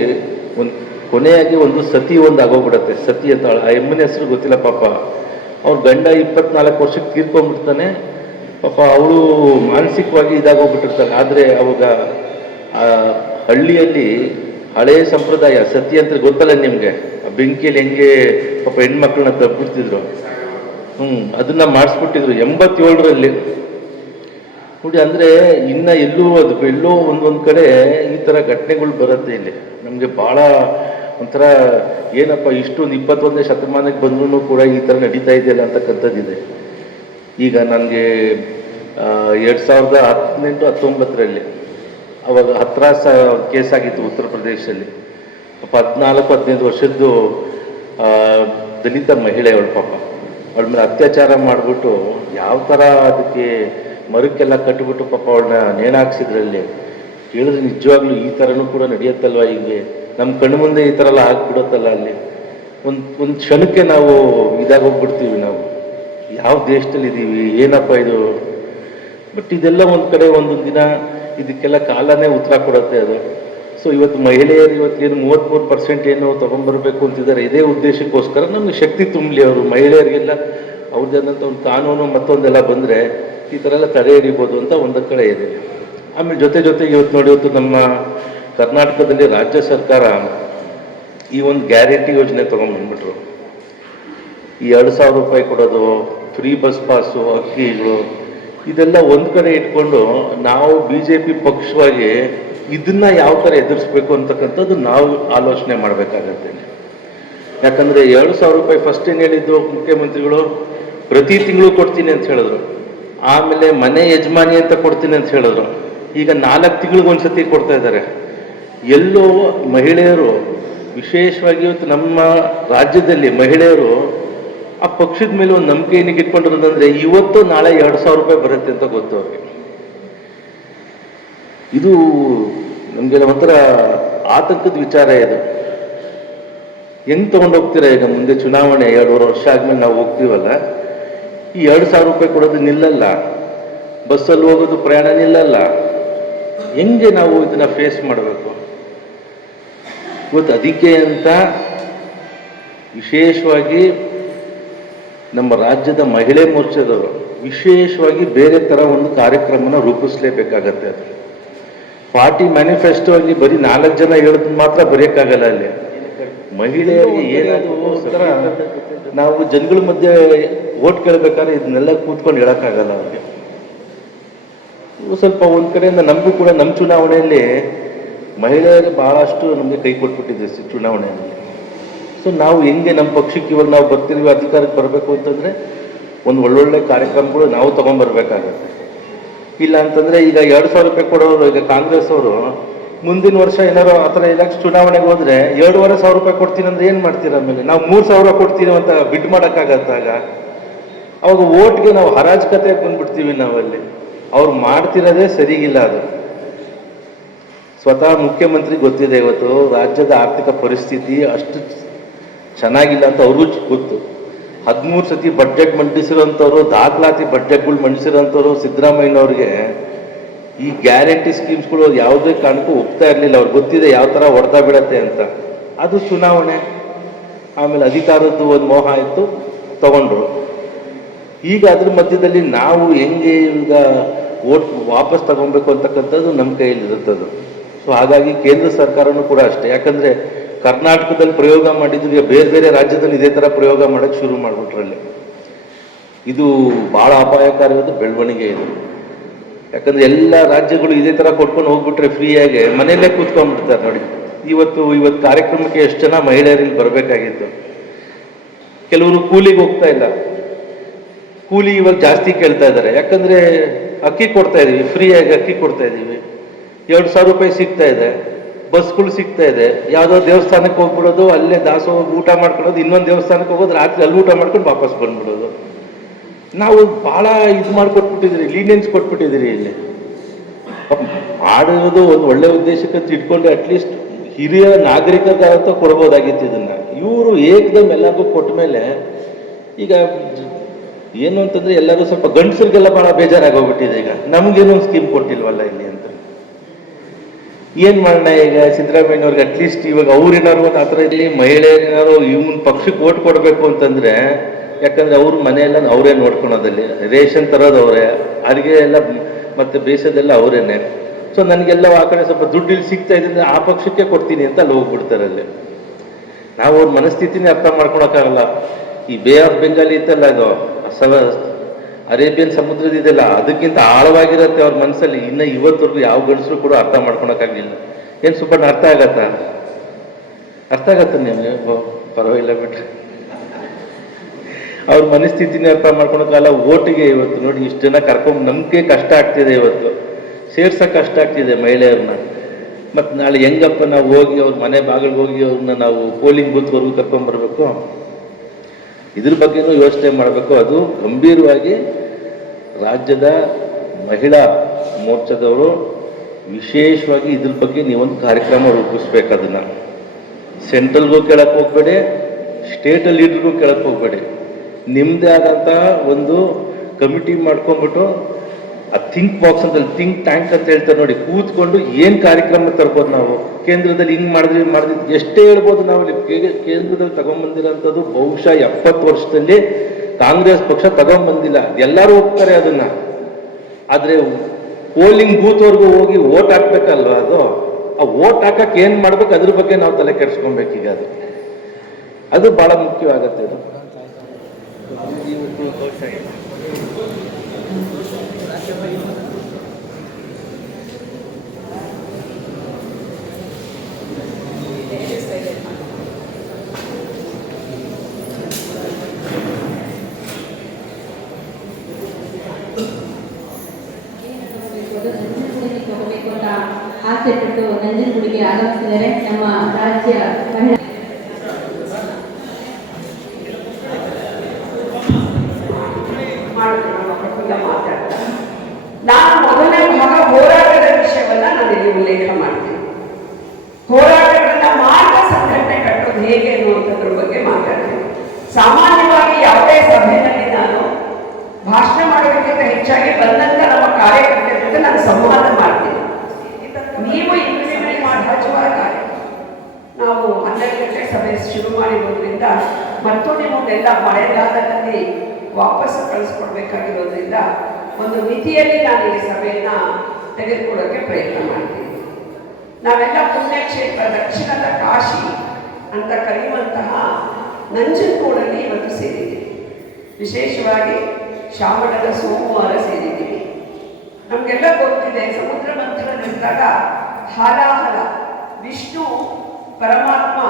ಒಂದು ಕೊನೆಯಾಗಿ ಒಂದು ಸತಿ ಒಂದು ಆಗೋಗ್ಬಿಡತ್ತೆ ಸತಿ ಅಂತ ಆ ಎಮ್ಮನ ಹೆಸರು ಗೊತ್ತಿಲ್ಲ, ಪಾಪ. ಅವ್ರ ಗಂಡ ಇಪ್ಪತ್ನಾಲ್ಕು ವರ್ಷಕ್ಕೆ ತೀರ್ಕೊಂಡ್ಬಿಡ್ತಾನೆ. ಪಾಪ, ಅವಳು ಮಾನಸಿಕವಾಗಿ ಇದಾಗೋಗ್ಬಿಟ್ಟಿರ್ತಾರೆ ಆದರೆ ಅವಾಗ ಹಳ್ಳಿಯಲ್ಲಿ ಹಳೆಯ ಸಂಪ್ರದಾಯ, ಸತಿ ಅಂತ ಗೊತ್ತಲ್ಲ ನಿಮಗೆ? ಬೆಂಕಿಯಲ್ಲಿ ಹೆಂಗೆ ಪಾಪ ಹೆಣ್ಮಕ್ಳನ್ನ ತಪ್ಪಿಡ್ತಿದ್ರು ಹ್ಮ್, ಅದನ್ನ ಮಾಡಿಸ್ಬಿಟ್ಟಿದ್ರು ಎಂಬತ್ತೇಳರಲ್ಲಿ. ನೋಡಿ, ಅಂದ್ರೆ ಇನ್ನ ಎಲ್ಲೂ ಅದು ಎಲ್ಲೋ ಒಂದೊಂದ್ ಕಡೆ ಈ ತರ ಘಟನೆಗಳು ಬರುತ್ತೆ ಇಲ್ಲಿ. ನಮ್ಗೆ ಬಹಳ ಒಂಥರ ಏನಪ್ಪ, ಇಷ್ಟೊಂದು ಇಪ್ಪತ್ತೊಂದನೇ ಶತಮಾನಕ್ಕೆ ಬಂದ್ರೂ ಕೂಡ ಈ ತರ ನಡೀತಾ ಇದೆಯಲ್ಲ ಅಂತಕ್ಕಂಥದ್ದಿದೆ. ಈಗ ನನಗೆ ಎರಡು ಸಾವಿರದ ಹದಿನೆಂಟು ಹತ್ತೊಂಬತ್ತರಲ್ಲಿ ಅವಾಗ ಹತ್ರಾಸ ಕೇಸ್ ಆಗಿತ್ತು ಉತ್ತರ ಪ್ರದೇಶದಲ್ಲಿ. ಹದಿನಾಲ್ಕು, ಹದಿನೈದು ವರ್ಷದ್ದು ದಲಿತ ಮಹಿಳೆ ಅವಳು ಪಾಪ. ಅವಳ ಮೇಲೆ ಅತ್ಯಾಚಾರ ಮಾಡಿಬಿಟ್ಟು ಯಾವ ಥರ ಅದಕ್ಕೆ ಮರಕ್ಕೆಲ್ಲ ಕಟ್ಟಿಬಿಟ್ಟು ಪಾಪ ಅವಳನ್ನ ನೇಣಾಕ್ಸಿದ್ರಲ್ಲಿ. ಕೇಳಿದ್ರೆ ನಿಜವಾಗ್ಲೂ ಈ ಥರನೂ ಕೂಡ ನಡೆಯುತ್ತಲ್ವ ಹೀಗೆ? ನಮ್ಮ ಕಣ್ಣು ಮುಂದೆ ಈ ಥರ ಎಲ್ಲ ಹಾಕ್ಬಿಡುತ್ತಲ್ಲ ಅಲ್ಲಿ? ಒಂದು ಒಂದು ಕ್ಷಣಕ್ಕೆ ನಾವು ಇದಾಗೋಗ್ಬಿಡ್ತೀವಿ ನಾವು. ಯಾವ ದೇಶದಲ್ಲಿ ಇದ್ದೀವಿ ಏನಪ್ಪ ಇದು? ಬಟ್ ಇದೆಲ್ಲ ಒಂದು ಕಡೆ ಒಂದೊಂದು ದಿನ ಇದಕ್ಕೆಲ್ಲ ಕಾಲನೇ ಉತ್ತರ ಕೊಡುತ್ತೆ ಅದು. ಸೊ ಇವತ್ತು ಮಹಿಳೆಯರು ಇವತ್ತು ಏನು ಮೂವತ್ತ್ಮೂರು ಪರ್ಸೆಂಟ್ ಏನು ತಗೊಂಡ್ಬರ್ಬೇಕು ಅಂತಿದ್ದಾರೆ. ಇದೇ ಉದ್ದೇಶಕ್ಕೋಸ್ಕರ ನಮಗೆ ಶಕ್ತಿ ತುಂಬಲಿ ಅವರು. ಮಹಿಳೆಯರಿಗೆಲ್ಲ ಅವ್ರದ್ದಾದಂಥ ಒಂದು ಕಾನೂನು ಮತ್ತೊಂದೆಲ್ಲ ಬಂದರೆ ಈ ಥರ ಎಲ್ಲ ತಡೆ ಹಿಡಿಬೋದು ಅಂತ ಒಂದು ಕಡೆ ಇದೆ. ಆಮೇಲೆ ಜೊತೆ ಜೊತೆಗೆ ಇವತ್ತು ನೋಡಿ, ಇವತ್ತು ನಮ್ಮ ಕರ್ನಾಟಕದಲ್ಲಿ ರಾಜ್ಯ ಸರ್ಕಾರ ಈ ಒಂದು ಗ್ಯಾರಂಟಿ ಯೋಜನೆ ತೊಗೊಂಡ್ಬಂದ್ಬಿಟ್ರು ಈ ಎರಡು ಸಾವಿರ ರೂಪಾಯಿ ಕೊಡೋದು ಫ್ರೀ ಬಸ್ ಪಾಸು ಅಕ್ಕಿಗಳು ಇದೆಲ್ಲ ಒಂದು ಕಡೆ ಇಟ್ಕೊಂಡು ನಾವು ಬಿ ಜೆ ಪಿ ಪಕ್ಷವಾಗಿ ಇದನ್ನ ಯಾವ ಥರ ಎದುರಿಸ್ಬೇಕು ಅಂತಕ್ಕಂಥದ್ದು ನಾವು ಆಲೋಚನೆ ಮಾಡಬೇಕಾಗತ್ತೆ. ಯಾಕಂದ್ರೆ ಎರಡು ಸಾವಿರ ರೂಪಾಯಿ ಫಸ್ಟ್ ಏನು ಹೇಳಿದ್ದು ಮುಖ್ಯಮಂತ್ರಿಗಳು? ಪ್ರತಿ ತಿಂಗಳು ಕೊಡ್ತೀನಿ ಅಂತ ಹೇಳಿದ್ರು. ಆಮೇಲೆ ಮನೆ ಯಜಮಾನಿ ಅಂತ ಕೊಡ್ತೀನಿ ಅಂತ ಹೇಳಿದ್ರು. ಈಗ ನಾಲ್ಕು ತಿಂಗಳಿಗೆ ಒಂದ್ಸತಿ ಕೊಡ್ತಾ ಇದ್ದಾರೆ. ಎಲ್ಲೋ ಮಹಿಳೆಯರು, ವಿಶೇಷವಾಗಿ ಇವತ್ತು ನಮ್ಮ ರಾಜ್ಯದಲ್ಲಿ ಮಹಿಳೆಯರು ಆ ಪಕ್ಷದ ಮೇಲೆ ಒಂದು ನಂಬಿಕೆ ಏನಕ್ಕೆ ಇಟ್ಕೊಂಡಿರೋದಂದ್ರೆ ಇವತ್ತು ನಾಳೆ ಎರಡು ಸಾವಿರ ರೂಪಾಯಿ ಬರುತ್ತೆ ಅಂತ ಗೊತ್ತು ಅವ್ರಿಗೆ. ಇದು ನಮ್ಗೆಲ್ಲ ಒಂಥರ ಆತಂಕದ ವಿಚಾರ ಇದು. ಹೆಂಗ್ ತಗೊಂಡು ಹೋಗ್ತೀರಾ ಈಗ ಮುಂದೆ ಚುನಾವಣೆ ಎರಡೂವರೆ ವರ್ಷ ಆದ್ಮೇಲೆ ನಾವು ಹೋಗ್ತೀವಲ್ಲ, ಈ ಎರಡು ಸಾವಿರ ರೂಪಾಯಿ ಕೊಡೋದು ನಿಲ್ಲಲ್ಲ, ಬಸ್ಸಲ್ಲಿ ಹೋಗೋದು ಪ್ರಯಾಣ ನಿಲ್ಲಲ್ಲ. ಹೆಂಗೆ ನಾವು ಇದನ್ನ ಫೇಸ್ ಮಾಡಬೇಕು? ಇವತ್ತು ಅದಕ್ಕೆ ಅಂತ ವಿಶೇಷವಾಗಿ ನಮ್ಮ ರಾಜ್ಯದ ಮಹಿಳೆ ಮೋರ್ಚಾದವರು ವಿಶೇಷವಾಗಿ ಬೇರೆ ಥರ ಒಂದು ಕಾರ್ಯಕ್ರಮನ ರೂಪಿಸಲೇಬೇಕಾಗತ್ತೆ ಅದು. ಪಾರ್ಟಿ ಮ್ಯಾನಿಫೆಸ್ಟೋ ಅಲ್ಲಿ ಬರೀ ನಾಲ್ಕು ಜನ ಹೇಳೋದು ಮಾತ್ರ ಬರೆಯೋಕ್ಕಾಗಲ್ಲ ಅಲ್ಲಿ. ಮಹಿಳೆಯರಿಗೆ ಏನಾದರೂ ನಾವು ಜನಗಳ ಮಧ್ಯೆ ಓಟ್ ಕೇಳಬೇಕಾದ್ರೆ ಇದನ್ನೆಲ್ಲ ಕೂತ್ಕೊಂಡು ಹೇಳೋಕ್ಕಾಗಲ್ಲ ಅವ್ರಿಗೆ. ಸ್ವಲ್ಪ ಒಂದು ಕಡೆಯಿಂದ ನಮಗೂ ಕೂಡ ನಮ್ಮ ಚುನಾವಣೆಯಲ್ಲಿ ಮಹಿಳೆಯರು ಬಹಳಷ್ಟು ನಮಗೆ ಕೈ ಕೊಟ್ಬಿಟ್ಟಿದೆ ಚುನಾವಣೆಯಲ್ಲಿ. ಸೊ ನಾವು ಹೆಂಗೆ ನಮ್ಮ ಪಕ್ಷಕ್ಕೆ ಇವಾಗ ನಾವು ಬರ್ತೀವಿ ಅಧಿಕಾರಕ್ಕೆ ಬರಬೇಕು ಅಂತಂದರೆ ಒಂದು ಒಳ್ಳೊಳ್ಳೆ ಕಾರ್ಯಕ್ರಮಗಳು ನಾವು ತೊಗೊಂಬರ್ಬೇಕಾಗತ್ತೆ. ಇಲ್ಲ ಅಂತಂದರೆ ಈಗ ಎರಡು ಸಾವಿರ ರೂಪಾಯಿ ಕೊಡೋರು, ಈಗ ಕಾಂಗ್ರೆಸ್ ಅವರು ಮುಂದಿನ ವರ್ಷ ಏನಾರು ಆ ಥರ ಇಲಾಖೆ ಚುನಾವಣೆಗೆ ಹೋದರೆ ಎರಡೂವರೆ ಸಾವಿರ ರೂಪಾಯಿ ಕೊಡ್ತೀನಿ ಅಂದ್ರೆ ಏನು ಮಾಡ್ತೀರ ಆಮೇಲೆ? ನಾವು ಮೂರು ಸಾವಿರ ಕೊಡ್ತೀವಿ ಅಂತ ಬಿಡ್ ಮಾಡೋಕ್ಕಾಗತ್ತಾಗ? ಅವಾಗ ಓಟ್ಗೆ ನಾವು ಹರಾಜ್ ಕತೆ ಬಂದ್ಬಿಡ್ತೀವಿ ನಾವಲ್ಲಿ. ಅವ್ರು ಮಾಡ್ತಿರೋದೇ ಸರಿಗಿಲ್ಲ ಅದು. ಸ್ವತಃ ಮುಖ್ಯಮಂತ್ರಿ ಗೊತ್ತಿದೆ ಇವತ್ತು, ರಾಜ್ಯದ ಆರ್ಥಿಕ ಪರಿಸ್ಥಿತಿ ಅಷ್ಟು ಚೆನ್ನಾಗಿಲ್ಲ ಅಂತ ಅವ್ರಿಗೂ ಗೊತ್ತು. ಹದಿಮೂರು ಸತಿ ಬಡ್ಜೆಟ್ ಮಂಡಿಸಿರೋಂಥವ್ರು, ದಾಖಲಾತಿ ಬಡ್ಜೆಟ್ಗಳು ಮಂಡಿಸಿರೋಂಥವ್ರು ಸಿದ್ದರಾಮಯ್ಯನವ್ರಿಗೆ ಈ ಗ್ಯಾರಂಟಿ ಸ್ಕೀಮ್ಸ್ಗಳು ಯಾವುದೇ ಕಾರಣಕ್ಕೂ ಒಪ್ತಾ ಇರಲಿಲ್ಲ. ಅವ್ರಿಗೆ ಗೊತ್ತಿದೆ ಯಾವ ಥರ ಹೊಡೆದ ಬಿಡತ್ತೆ ಅಂತ. ಅದು ಚುನಾವಣೆ. ಆಮೇಲೆ ಅಧಿಕಾರದ್ದು ಒಂದು ಮೋಹ ಆಯಿತು ತಗೊಂಡ್ರು. ಈಗ ಅದ್ರ ಮಧ್ಯದಲ್ಲಿ ನಾವು ಹೆಂಗೆ ಈಗ ಓಟ್ ವಾಪಸ್ ತಗೊಬೇಕು ಅಂತಕ್ಕಂಥದ್ದು ನಮ್ಮ ಕೈಯಲ್ಲಿ ಇರುತ್ತದು ಸೊ ಹಾಗಾಗಿ ಕೇಂದ್ರ ಸರ್ಕಾರನೂ ಕೂಡ ಅಷ್ಟೇ. ಯಾಕಂದ್ರೆ ಕರ್ನಾಟಕದಲ್ಲಿ ಪ್ರಯೋಗ ಮಾಡಿದ್ರು ಬೇರೆ ಬೇರೆ ರಾಜ್ಯದಲ್ಲಿ ಇದೇ ಥರ ಪ್ರಯೋಗ ಮಾಡಕ್ಕೆ ಶುರು ಮಾಡ್ಬಿಟ್ರಲ್ಲಿ. ಇದು ಬಹಳ ಅಪಾಯಕಾರಿಯಾದ ಬೆಳವಣಿಗೆ ಇದು. ಯಾಕಂದ್ರೆ ಎಲ್ಲ ರಾಜ್ಯಗಳು ಇದೇ ಥರ ಕೊಟ್ಕೊಂಡು ಹೋಗ್ಬಿಟ್ರೆ ಫ್ರೀಯಾಗಿ ಮನೆಯಲ್ಲೇ ಕೂತ್ಕೊಂಡ್ಬಿಡ್ತಾರೆ ನೋಡಿ. ಇವತ್ತು ಇವತ್ತು ಕಾರ್ಯಕ್ರಮಕ್ಕೆ ಎಷ್ಟು ಜನ ಮಹಿಳೆಯರಿಗೆ ಬರಬೇಕಾಗಿತ್ತು. ಕೆಲವರು ಕೂಲಿಗೆ ಹೋಗ್ತಾ ಇಲ್ಲ. ಕೂಲಿ ಇವಾಗ ಜಾಸ್ತಿ ಕೇಳ್ತಾ ಇದ್ದಾರೆ. ಯಾಕಂದ್ರೆ ಅಕ್ಕಿ ಕೊಡ್ತಾ ಇದೀವಿ ಫ್ರೀಯಾಗಿ ಅಕ್ಕಿ ಕೊಡ್ತಾ ಇದೀವಿ. ಎರಡು ಸಾವಿರ ರೂಪಾಯಿ ಸಿಗ್ತಾ ಇದೆ. ಬಸ್ಗಳು ಸಿಗ್ತಾ ಇದೆ. ಯಾವುದೋ ದೇವಸ್ಥಾನಕ್ಕೆ ಹೋಗ್ಬಿಡೋದು, ಅಲ್ಲೇ ದಾಸೋಹ ಊಟ ಮಾಡ್ಕೊಳ್ಳೋದು, ಇನ್ನೊಂದು ದೇವಸ್ಥಾನಕ್ಕೆ ಹೋಗೋದು, ರಾತ್ರಿ ಅಲ್ಲಿ ಊಟ ಮಾಡ್ಕೊಂಡು ವಾಪಸ್ ಬಂದ್ಬಿಡೋದು. ನಾವು ಬಹಳ ಇದು ಮಾಡ್ಕೊಟ್ಬಿಟ್ಟಿದ್ರಿ ಲೀನಿಯನ್ಸ್ ಕೊಟ್ಬಿಟ್ಟಿದ್ದೀರಿ ಇಲ್ಲಿ. ಮಾಡಿರೋದು ಒಂದು ಒಳ್ಳೆ ಉದ್ದೇಶಕ್ಕೆ ಇಟ್ಕೊಂಡು ಅಟ್ಲೀಸ್ಟ್ ಹಿರಿಯ ನಾಗರಿಕರಂತ ಕೊಡ್ಬೋದಾಗಿತ್ತು ಇದನ್ನ. ಇವರು ಏಕದಮ್ ಎಲ್ಲರಿಗೂ ಕೊಟ್ಟ ಮೇಲೆ ಈಗ ಏನು ಅಂತಂದ್ರೆ ಎಲ್ಲರೂ ಸ್ವಲ್ಪ ಗಂಡಸರಿಗೆಲ್ಲ ಬಹಳ ಬೇಜಾರಾಗೋಗ್ಬಿಟ್ಟಿದೆ ಈಗ. ನಮ್ಗೇನೋ ಸ್ಕೀಮ್ ಕೊಟ್ಟಿಲ್ವಲ್ಲ ಇಲ್ಲಿ ಅಂತ. ಏನ್ ಮಾಡೋಣ ಈಗ ಸಿದ್ದರಾಮಯ್ಯನವ್ರಿಗೆ ಅಟ್ಲೀಸ್ಟ್ ಇವಾಗ ಅವ್ರೇನಾರು ಒಂದು ಆ ಥರ ಇಲ್ಲಿ ಮಹಿಳೆಯರೇನಾರು ಇವನ್ ಪಕ್ಷಕ್ಕೆ ಓಟ್ ಕೊಡಬೇಕು ಅಂತಂದ್ರೆ, ಯಾಕಂದ್ರೆ ಅವ್ರ ಮನೆಯೆಲ್ಲ ಅವರೇ ನೋಡ್ಕೊಳೋದಲ್ಲಿ. ರೇಷನ್ ತರೋದು ಅವರೇ, ಅಡಿಗೆ ಎಲ್ಲ ಮತ್ತೆ ಬೇಸದೆಲ್ಲ ಅವರೇನೆ. ಸೊ ನನಗೆಲ್ಲ ಆ ಕಡೆ ಸ್ವಲ್ಪ ದುಡ್ಡು ಇಲ್ಲಿ ಸಿಗ್ತಾ ಇದೆ ಅಂದ್ರೆ ಆ ಪಕ್ಷಕ್ಕೆ ಕೊಡ್ತೀನಿ ಅಂತ ಅಲ್ಲಿ ಹೋಗ್ಬಿಡ್ತಾರೆ ಅಲ್ಲಿ. ನಾವು ಅವ್ರ ಮನಸ್ಥಿತಿನೇ ಅರ್ಥ ಮಾಡ್ಕೊಳಕ್ಕಾಗಲ್ಲ ಈ ಬೇ ಆಫ್ ಬೆಂಗಾಲಿ ಇತ್ತಲ್ಲ ಅದು ಸಲ ಅರೇಬಿಯನ್ ಸಮುದ್ರದ ಇದೆಲ್ಲ ಅದಕ್ಕಿಂತ ಆಳವಾಗಿರುತ್ತೆ ಅವ್ರ ಮನಸ್ಸಲ್ಲಿ ಇನ್ನು ಇವತ್ತವರೆಗೂ ಯಾವ ಗಂಡಸರು ಕೂಡ ಅರ್ಥ ಮಾಡ್ಕೊಳಕ್ಕಾಗಲಿಲ್ಲ. ಏನು ಸುಬ್ಬಣ್ಣ, ಅರ್ಥ ಆಗತ್ತ? ಅರ್ಥ ಆಗತ್ತ ನಿಮಗೆ? ಪರವಾಗಿಲ್ಲ ಬಿಟ್ರೆ ಅವ್ರ ಮನಸ್ಥಿತಿನೇ ಅರ್ಥ ಮಾಡ್ಕೊಳಕ್ಕಲ್ಲ ಓಟಿಗೆ ಇವತ್ತು ನೋಡಿ, ಇಷ್ಟು ಜನ ಕರ್ಕೊಂಡು ನಂಬಿಕೆ ಕಷ್ಟ ಆಗ್ತಿದೆ ಇವತ್ತು. ಸೇರ್ಸಕ್ ಕಷ್ಟ ಆಗ್ತಿದೆ ಮಹಿಳೆಯರನ್ನ ಮತ್ತು ನಾಳೆ ಹೆಂಗಪ್ಪ ನಾವು ಹೋಗಿ ಅವ್ರ ಮನೆ ಬಾಗಿಲಿಗೆ ಹೋಗಿ ಅವ್ರನ್ನ ನಾವು ಪೋಲಿಂಗ್ ಬೂತ್ವರೆಗೂ ಕರ್ಕೊಂಡ್ಬರ್ಬೇಕು ಇದ್ರ ಬಗ್ಗೆನೂ ಯೋಚನೆ ಮಾಡಬೇಕು. ಅದು ಗಂಭೀರವಾಗಿ ರಾಜ್ಯದ ಮಹಿಳಾ ಮೋರ್ಚಾದವರು ವಿಶೇಷವಾಗಿ ಇದ್ರ ಬಗ್ಗೆ ನೀವೊಂದು ಕಾರ್ಯಕ್ರಮ ರೂಪಿಸ್ಬೇಕು ಅದನ್ನು. ಸೆಂಟ್ರಲ್ಗೂ ಕೇಳಕ್ಕೆ ಹೋಗ್ಬೇಡಿ ಸ್ಟೇಟಲ್ ಲೀಡರ್ಗೂ ಕೇಳಕ್ಕೆ ಹೋಗ್ಬೇಡಿ. ನಿಮ್ಮದೇ ಆದಂತಹ ಒಂದು ಕಮಿಟಿ ಮಾಡ್ಕೊಂಡ್ಬಿಟ್ಟು ಆ ಥಿಂಕ್ ಬಾಕ್ಸ್ ಅಂತ ಥಿಂಕ್ ಟ್ಯಾಂಕ್ ಅಂತ ಹೇಳ್ತಾರೆ ನೋಡಿ, ಕೂತ್ಕೊಂಡು ಏನು ಕಾರ್ಯಕ್ರಮ ತರ್ಬೋದು ನಾವು? ಕೇಂದ್ರದಲ್ಲಿ ಹಿಂಗೆ ಮಾಡಿದ್ವಿ ಮಾಡಿದ್ವಿ ಎಷ್ಟೇ ಹೇಳ್ಬೋದು ನಾವು ಕೇಂದ್ರದಲ್ಲಿ ತಗೊಂಡ್ಬಂದಿರೋಂಥದ್ದು ಬಹುಶಃ ಎಪ್ಪತ್ತು ವರ್ಷದಲ್ಲಿ ಕಾಂಗ್ರೆಸ್ ಪಕ್ಷ ತಗೊಂಬಂದಿಲ್ಲ ಎಲ್ಲರೂ ಹೋಗ್ತಾರೆ ಅದನ್ನ. ಆದ್ರೆ ಪೋಲಿಂಗ್ ಬೂತ್ವರೆಗೂ ಹೋಗಿ ಓಟ್ ಹಾಕ್ಬೇಕಲ್ವಾ ಅದು? ಆ ಓಟ್ ಹಾಕಕ್ಕೆ ಏನ್ ಮಾಡ್ಬೇಕು ಅದ್ರ ಬಗ್ಗೆ ನಾವು ತಲೆ ಕೆಡ್ಸ್ಕೊಬೇಕೀಗ ಅದು. ಅದು ಬಹಳ ಮುಖ್ಯವಾಗತ್ತೆ
ನಂಜನಗೂಡಿಗೆ ಆಗಮಿಸಿದರೆ ನಮ್ಮ ರಾಜ್ಯ ಮಹಿಳಾ
ಮಾಡ್ತೀನಿ ನಮ್ಮ ಪ್ರಫುಲ್ಲ ಮಾತಾಡ್ತಾರೆ ನಾನು ಮೊದಲನೇ ಭಾಗ ಹೋರಾಟದ ವಿಷಯವನ್ನ ನಾನು ಇಲ್ಲಿ ಉಲ್ಲೇಖ ಮಾಡ್ತೀನಿ ಹೋರಾಟಗಳನ್ನ ಮಾರ್ಗ ಸಂಘಟನೆ ಕಟ್ಟೋದು ಹೇಗೆ ಅನ್ನುವಂಥದ್ರ ಬಗ್ಗೆ ಮಾತಾಡ್ತೀನಿ ಸಾಮಾನ್ಯವಾಗಿ ಯಾವುದೇ ಸಭೆಯಲ್ಲಿ ನಾನು ಭಾಷಣ ಮಾಡೋದಕ್ಕಿಂತ ಹೆಚ್ಚಾಗಿ ಬಂದಂತ ನಮ್ಮ ಕಾರ್ಯಕರ್ತರ ಜೊತೆ ನಾನು ಸಂವಾದ ಮಾಡ್ತೀನಿ ನೀವು ಇಂಪ್ಲಿಮೆಂಟ್ ಮಾಡಿ ಹಚ್ಚುವಾಗ ನಾವು ಹನ್ನೆರಡು ಗಂಟೆ ಸಭೆ ಶುರು ಮಾಡಿರೋದ್ರಿಂದ ಮತ್ತು ನಿಮ್ಮನ್ನೆಲ್ಲ ಮಳೆಗಾಲದಲ್ಲಿ ವಾಪಸ್ ಕಳಿಸ್ಕೊಡ್ಬೇಕಾಗಿರೋದ್ರಿಂದ ಒಂದು ಮಿತಿಯಲ್ಲಿ ನಾನು ಈ ಸಭೆಯನ್ನ ತೆಗೆದುಕೊಳ್ಳೋಕೆ ಪ್ರಯತ್ನ ಮಾಡ್ತೀನಿ ನಾವೆಲ್ಲ ಪುಣ್ಯಕ್ಷೇತ್ರ ದಕ್ಷಿಣದ ಕಾಶಿ ಅಂತ ಕರೆಯುವಂತಹ ನಂಜನಗೂಡಲ್ಲಿ ಇವತ್ತು ಸೇರಿದ್ದೀವಿ ವಿಶೇಷವಾಗಿ ಶ್ರಾವಣದ ಸೋಮವಾರ ಸೇರಿದ್ದೀವಿ. ನಮಗೆಲ್ಲ ಗೊತ್ತಿದೆ, ಸಮುದ್ರ ಮಂಥನದಲ್ಲಿದ್ದಾಗ ಹಾಲಾಹಲ ವಿಷ್ಣು, ಪರಮಾತ್ಮ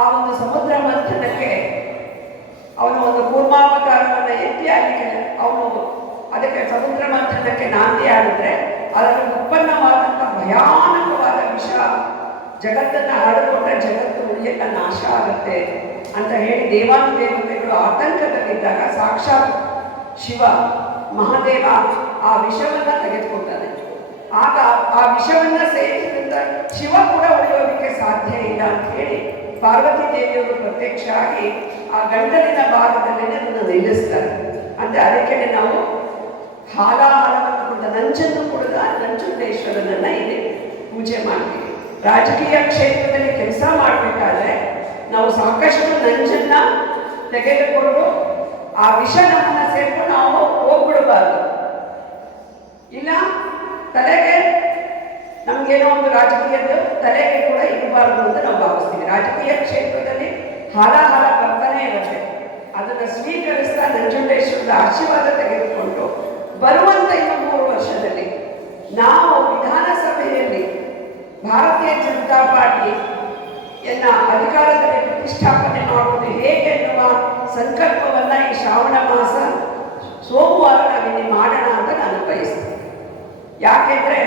ಆ ಒಂದು ಸಮುದ್ರ ಮಂಥನಕ್ಕೆ ಅವನು ಒಂದು ಕೂರ್ಮಾವತಾರವನ್ನು ಎತ್ತಿ ಆಗಲಿಕ್ಕೆ ಅವನು ಅದಕ್ಕೆ ಸಮುದ್ರ ಮಂಥನಕ್ಕೆ ನಾಂದಿ ಆಡಿದ್ರೆ ಅದರ ಉತ್ಪನ್ನವಾದಂಥ ಭಯಾನಕವಾದ ವಿಷ ಜಗತ್ತನ್ನು ಆಡಿಕೊಂಡ್ರೆ ಜಗತ್ತು ಎಲ್ಲ ನಾಶ ಆಗುತ್ತೆ ಅಂತ ಹೇಳಿ ದೇವಾನುದೇವತೆಗಳು ಆತಂಕದಲ್ಲಿದ್ದಾಗ ಸಾಕ್ಷಾತ್ ಶಿವ ಮಹಾದೇವ ಆ ವಿಷವನ್ನ ತೆಗೆದುಕೊಳ್ತಾನೆ ಆಗ ಆ ವಿಷವನ್ನ ಸೇರಿಸಿದಂತ ಶಿವ ಕೂಡ ಉಳಿಯೋದಕ್ಕೆ ಸಾಧ್ಯ ಇಲ್ಲ ಅಂತ ಹೇಳಿ ಪಾರ್ವತಿ ದೇವಿಯವರು ಪ್ರತ್ಯಕ್ಷ ಆಗಿ ಆ ಗಂಡಲಿನ ಭಾಗದಲ್ಲಿ ಅದನ್ನು ನಿಲ್ಲಿಸ್ತಾರೆ. ಅಂದ್ರೆ ಅದಕ್ಕೆ ನಾವು ಹಾಲಾಹಾರವನ್ನು ಕುಡಿದ ನಂಜನ್ನು ಕುಡಿದ ನಂಜುಂಡೇಶ್ವರನನ್ನ ಇಲ್ಲಿ ಪೂಜೆ ಮಾಡ್ತೀವಿ. ರಾಜಕೀಯ ಕ್ಷೇತ್ರದಲ್ಲಿ ಕೆಲಸ ಮಾಡಬೇಕಾದ್ರೆ ನಾವು ಸಾಕಷ್ಟು ನಂಜನ್ನ ತೆಗೆದುಕೊಂಡು ಆ ವಿಷ ನಮ್ಮನ್ನ ಸೇರ್ಕೊಂಡು ನಾವು ಹೋಗ್ಬಿಡಬಾರ್ದು. ಇಲ್ಲ, ತಲೆಗೆ ನಮಗೇನೋ ಒಂದು ರಾಜಕೀಯದ ತಲೆಗೆ ಕೂಡ ಇರಬಾರ್ದು ಅಂತ ನಾವು ಭಾವಿಸ್ತೀವಿ. ರಾಜಕೀಯ ಕ್ಷೇತ್ರದಲ್ಲಿ ಹಾಲ ಹಾಲಾಹಾಲ ಬರ್ತಾನೆ ಇರುತ್ತೆ. ಅದನ್ನು ಸ್ವೀಕರಿಸ್ತಾ ನಂಜುಂಡೇಶ್ವರದ ಆಶೀರ್ವಾದ ತೆಗೆದುಕೊಂಡು ಬರುವಂತ ಇನ್ನು ಮೂರು ವರ್ಷದಲ್ಲಿ ನಾವು ವಿಧಾನಸಭೆಯಲ್ಲಿ ಭಾರತೀಯ ಜನತಾ ಪಾರ್ಟಿ ಎಲ್ಲ ಅಧಿಕಾರದಲ್ಲಿ ಪ್ರತಿಷ್ಠಾಪನೆ ಮಾಡುವುದು ಹೇಗೆ ಎನ್ನುವ ಸಂಕಲ್ಪವನ್ನ ಈ ಶ್ರಾವಣ ಮಾಸ ಸೋಮವಾರ ನಾವಿಲ್ಲಿ ಮಾಡೋಣ ಅಂತ ನಾನು ಬಯಸ್ತೀನಿ. ಯಾಕೆಂದ್ರೆ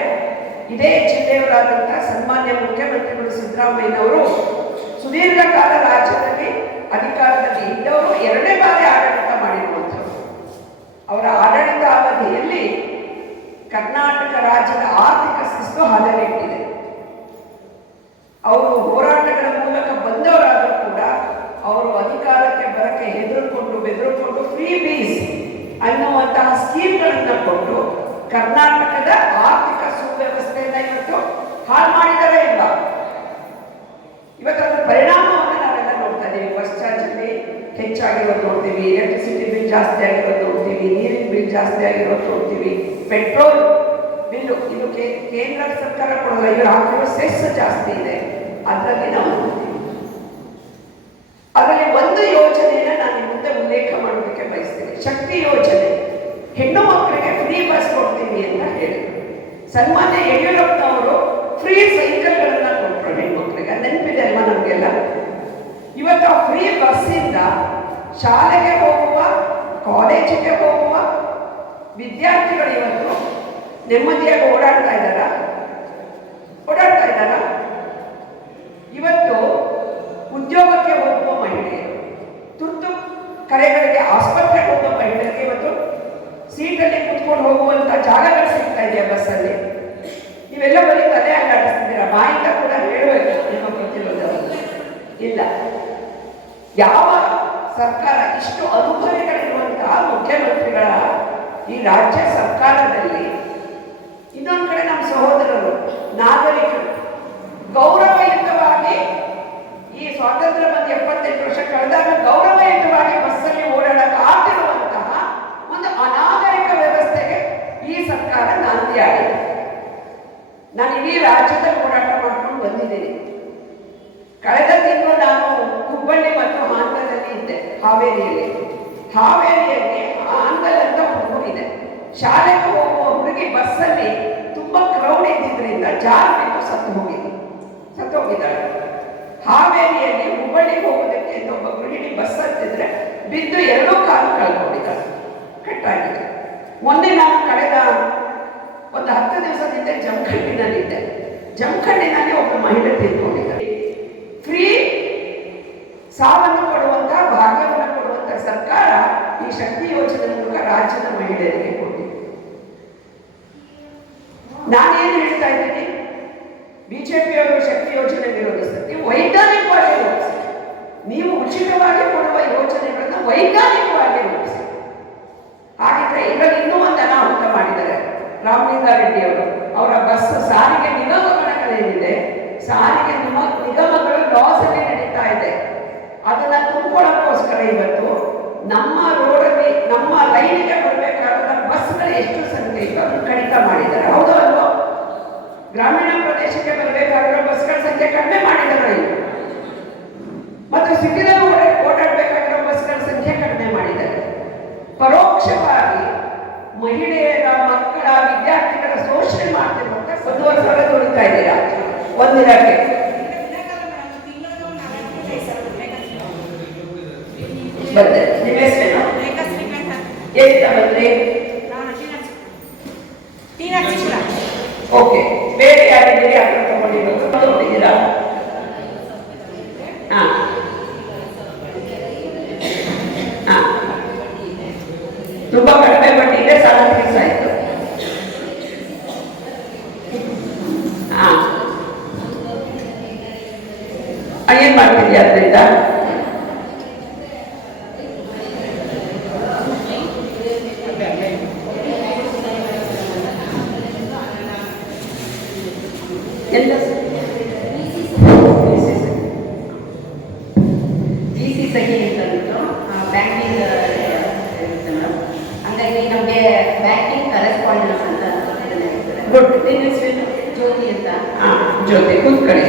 ಇದೇ ಜಿಲ್ಲೆಯವರಾದಂಥ ಸನ್ಮಾನ್ಯ ಮುಖ್ಯಮಂತ್ರಿಗಳು ಸಿದ್ದರಾಮಯ್ಯನವರು ಸುದೀರ್ಘ ಕಾಲ ರಾಜ್ಯದಲ್ಲಿ ಅಧಿಕಾರದಲ್ಲಿ ಇದ್ದವರು ಎರಡನೇ ಬಾರಿ ಆಡಳಿತ ಮಾಡಿರುವಂಥವ್ರು. ಅವರ ಆಡಳಿತ ಅವಧಿಯಲ್ಲಿ ಕರ್ನಾಟಕ ರಾಜ್ಯದ ಆರ್ಥಿಕ ಶಿಸ್ತು ಹದಗೆಟ್ಟಿದೆ. ಅವರು ಹೋರಾಟಗಳ ಮೂಲಕ ಬಂದವರಾದರೂ ಕೂಡ ಅವರು ಅಧಿಕಾರಕ್ಕೆ ಹೆದರುಕೊಂಡು ಬೆದರ್ಕೊಂಡು ಫ್ರೀ ಬೀಸ್ ಅನ್ನುವಂತಹ ಸ್ಕೀಮ್ಗಳನ್ನ ಕೊಟ್ಟು ಕರ್ನಾಟಕದ ಆರ್ಥಿಕ ಸುವ್ಯವಸ್ಥೆಯನ್ನ ಇವತ್ತು ಹಾಳು ಮಾಡಿದರೆ ಇಲ್ಲ ಇವತ್ತು ಪರಿಣಾಮವನ್ನು ನಾವೆಲ್ಲ ನೋಡ್ತಾ ಇದ್ದೀವಿ ಬಸ್ ಚಾರ್ಜಲ್ಲಿ ಹೆಚ್ಚಾಗಿರೋದು ನೋಡ್ತೀವಿ ಎಲೆಕ್ಟ್ರಿಸಿಟಿ ಬಿಲ್ ಜಾಸ್ತಿ ಆಗಿರೋದು ನೋಡ್ತೀವಿ, ನೀರಿನ ಬಿಲ್ ಜಾಸ್ತಿ ಆಗಿರೋದು ನೋಡ್ತೀವಿ ಪೆಟ್ರೋಲ್ ಬಿಲ್ಲು ಇದು ಕೇಂದ್ರ ಸರ್ಕಾರ ಕೊಡಲ್ಲ, ಇವರು ಹಾಕಿರೋ ಸೆಸ್ ಜಾಸ್ತಿ ಇದೆ. ಅದರಲ್ಲಿ ನಾವು ನೋಡ್ತೀವಿ ಅದರಲ್ಲಿ ಒಂದು ಯೋಜನೆಯನ್ನ ನಾನು ನಿಮ್ಮ ಮುಂದೆ ಉಲ್ಲೇಖ ಮಾಡೋದಕ್ಕೆ ಬಯಸ್ತೀನಿ ಶಕ್ತಿ ಯೋಜನೆ ಹೆಣ್ಣು ಮಕ್ಕಳಿಗೆ ಫ್ರೀ ಬಸ್ ಕೊಡ್ತೀವಿ ಅಂತ ಹೇಳಿದ್ರು ಸನ್ಮಾನ್ಯ ಯಡಿಯೂರಪ್ಪನವರು ಫ್ರೀ ಸೈಕಲ್ಗಳನ್ನ ಕೊಟ್ಟರು ಹೆಣ್ಮಕ್ಳಿಗೆ ನೆನಪಿದೆ ಅಲ್ವಾ ನಮಗೆಲ್ಲ? ಇವತ್ತು ಆ ಫ್ರೀ ಬಸ್ಸಿಂದ ಶಾಲೆಗೆ ಹೋಗುವ ಕಾಲೇಜಿಗೆ ಹೋಗುವ ವಿದ್ಯಾರ್ಥಿಗಳು ಇವತ್ತು ನೆಮ್ಮದಿಯಾಗಿ ಓಡಾಡ್ತಾ ಇದ್ದಾರ? ಓಡಾಡ್ತಾ ಇದ್ದಾರ? ಇವತ್ತು ಉದ್ಯೋಗಕ್ಕೆ ಹೋಗುವ ಮಹಿಳೆಯರು, ತುರ್ತು ಕರೆಗಳಿಗೆ ಆಸ್ಪತ್ರೆಗೆ ಹೋಗುವ ಮಹಿಳೆಯರಿಗೆ ಇವತ್ತು ಸೀಟಲ್ಲಿ ಕುತ್ಕೊಂಡು ಹೋಗುವಂತ ಜಾಗಗಳು ಸಿಗ್ತಾ ಇದೆಯಾ ಬಸ್ಸಲ್ಲಿ ನೀವೆಲ್ಲ ಬರೀ ತಲೆ ಆಟಾಡಿಸ್ತಿದ್ದೀರಾ ಬಾಯಿಂದ ಕೂಡ ಹೇಳಬೇಕು ನಿಮ್ಮ ಗೊತ್ತಿರೋದವರು ಇಲ್ಲ. ಯಾವ ಸರ್ಕಾರ ಇಷ್ಟು ಅನುಭವಿಗಳಿರುವಂತಹ ಮುಖ್ಯಮಂತ್ರಿಗಳ ಈ ರಾಜ್ಯ ಸರ್ಕಾರದಲ್ಲಿ ಇನ್ನೊಂದು ಕಡೆ ನಮ್ಮ ಸಹೋದರರು, ನಾಗರಿಕರು, ಗೌರವಯುತವಾಗಿ ಈ ಸ್ವಾತಂತ್ರ್ಯ ಬಂದು ಎಪ್ಪತ್ತೆಂಟು ವರ್ಷ ಕಳೆದಾಗ ಗೌರವಯುತವಾಗಿ ಬಸ್ಸಲ್ಲಿ ಓಡಾಡಕ್ಕೆ ಆಗ್ತಿರುವಂತಹ ಒಂದು ವ್ಯವಸ್ಥೆಗೆ ಸರ್ಕಾರ ನಾಂದಿಯಾಗಿದೆ ನಾನು ಇಡೀ ರಾಜ್ಯದಲ್ಲಿ ಹೋರಾಟ ಮಾಡ್ಕೊಂಡು ಬಂದಿದ್ದೀನಿ. ಕಳೆದ ತಿಂಗಳು ನಾನು ಹುಬ್ಬಳ್ಳಿ ಮತ್ತು ಆಂಧ್ರದಲ್ಲಿ ಇದ್ದೆ, ಹಾವೇರಿಯಲ್ಲಿ. ಹಾವೇರಿಯಲ್ಲಿ ಆಂಧ್ರ ಅಂತ ಒಂದು ಶಾಲೆಗೆ ಹೋಗುವ ಹುಡುಗಿ ಬಸ್ಸಲ್ಲಿ ತುಂಬಾ ಕ್ರೌಡ್ ಇದ್ದಿದ್ರಿಂದ ಜಾರ್ ಬಿದ್ದು ಸತ್ತು ಹೋಗಿದ್ದು ಸತ್ತು ಹೋಗಿದ್ದಾಳೆ. ಹಾವೇರಿಯಲ್ಲಿ ಹುಬ್ಬಳ್ಳಿಗೆ ಹೋಗೋದಕ್ಕೆ ಒಬ್ಬ ಗೃಹಿಣಿ ಬಸ್ ಹತ್ತಿದ್ರೆ ಬಿದ್ದು ಎರಡೂ ಕಾಲು ಕಳ್ಕೊಂಡಿದ್ದಾಳೆ. ಕಟ್ಟಾಗಿದೆ. ಮೊನ್ನೆ ನಾನು ಕಳೆದ ಒಂದು ಹತ್ತು ದಿವಸದಿಂದ ಜಮಖಂಡಿನಲ್ಲಿದ್ದೆ. ಜಮಖಂಡಿನಲ್ಲಿ ಒಬ್ಬ ಮಹಿಳೆ ತಿಳ್ಕೊಂಡಿದ್ದಾರೆ ಫ್ರೀ ಸಾವನ್ನು ಕೊಡುವಂತಹ ಭಾಗ್ಯವನ್ನು ಕೊಡುವಂತಹ ಸರ್ಕಾರ ಈ ಶಕ್ತಿ ಯೋಜನೆ ಮೂಲಕ ರಾಜ್ಯದ ಮಹಿಳೆಯರಿಗೆ ಕೊಟ್ಟಿದೆ. ನಾನೇನು ಹೇಳ್ತಾ ಇದ್ದೀನಿ? ಬಿಜೆಪಿಯವರು ಶಕ್ತಿ ಯೋಜನೆ ವಿರೋಧಿಸ್ತಾರೆ. ನೀವು ವೈಜ್ಞಾನಿಕವಾಗಿ ರೂಪಿಸಿ ನೀವು ಉಚಿತವಾಗಿ ಕೊಡುವ ಯೋಜನೆಗಳನ್ನು ವೈಜ್ಞಾನಿಕವಾಗಿ ರೂಪಿಸಿ ಹಾಗಿದ್ರೆ ಇದರಲ್ಲಿ ಇನ್ನೂ ಒಂದು ಅನಾಹುತ ಮಾಡಿದ್ದಾರೆ ಅವರು ಬಸ್ ಸಾರಿಗೆ ನಿಗಮಗಳೇನಿದೆ ಸಾರಿಗೆ ನಿಗಮಗಳು ಲಾಸ್ ಅಲ್ಲಿ ನಡೀತಾ ಇದೆ. ಅದನ್ನ ತುಂಬಿಕೊಳ್ಳೋಕ್ಕೋಸ್ಕರ ಇವತ್ತು ನಮ್ಮ ರೋಡಲ್ಲಿ, ನಮ್ಮ ಲೈನಿಗೆ ಬರಬೇಕಾದ ಬಸ್ಗಳು ಎಷ್ಟು ಸಂಖ್ಯೆ ಇತ್ತು ಕಡಿತ ಮಾಡಿದ್ದಾರೆ. ಹೌದಾ ಗ್ರಾಮೀಣ ಪ್ರದೇಶಕ್ಕೆ ಬರಬೇಕಾಗಿರೋ ಬಸ್ಗಳ ಸಂಖ್ಯೆ ಕಡಿಮೆ ಮಾಡಿದ್ದಾರೆ. ಮತ್ತು ಸಿಟಿದಲ್ಲಿ ಓಡ ಓಡಾಡಬೇಕಾಗಿರೋ ಬಸ್ಗಳ ಸಂಖ್ಯೆ ಕಡಿಮೆ ಮಾಡಿದ್ದಾರೆ ಪರೋಕ್ಷವಾಗಿ ಮಹಿಳೆಯರ ಮಕ್ಕಳ ವಿದ್ಯಾರ್ಥಿಗಳ ಶೋಷಣೆ ಮಾಡ್ತಿರುವಂತ ಒಂದೂವರೆ ಸಾವಿರ ದುಡಿತಾ ಇದ್ದೀರಾ ಒಂದಿನಕ್ಕೆ ಬಂದೆ ನಿಮ್ಮ ಹೆಸರೇನು ಎಲ್ಲಿಂದ ಬಂದ್ರಿ ಎಲ್ಲ
ಡಿ ಸಿ ಸಹಿ ಬ್ಯಾಂಕಿಂಗ್ ಇರುತ್ತೆ ಮೇಡಮ್. ಹಾಗಾಗಿ ನಮಗೆ ಬ್ಯಾಂಕಿಂಗ್ ಕರೆಸ್ಪಾಂಡೆನ್ಸ್ ಅಂತ
ಗುಡ್.
ಜ್ಯೋತಿ ಅಂತ.
ಹಾ, ಜೊತೆ ಕೂತ್ಕೊಳ್ಳಿ.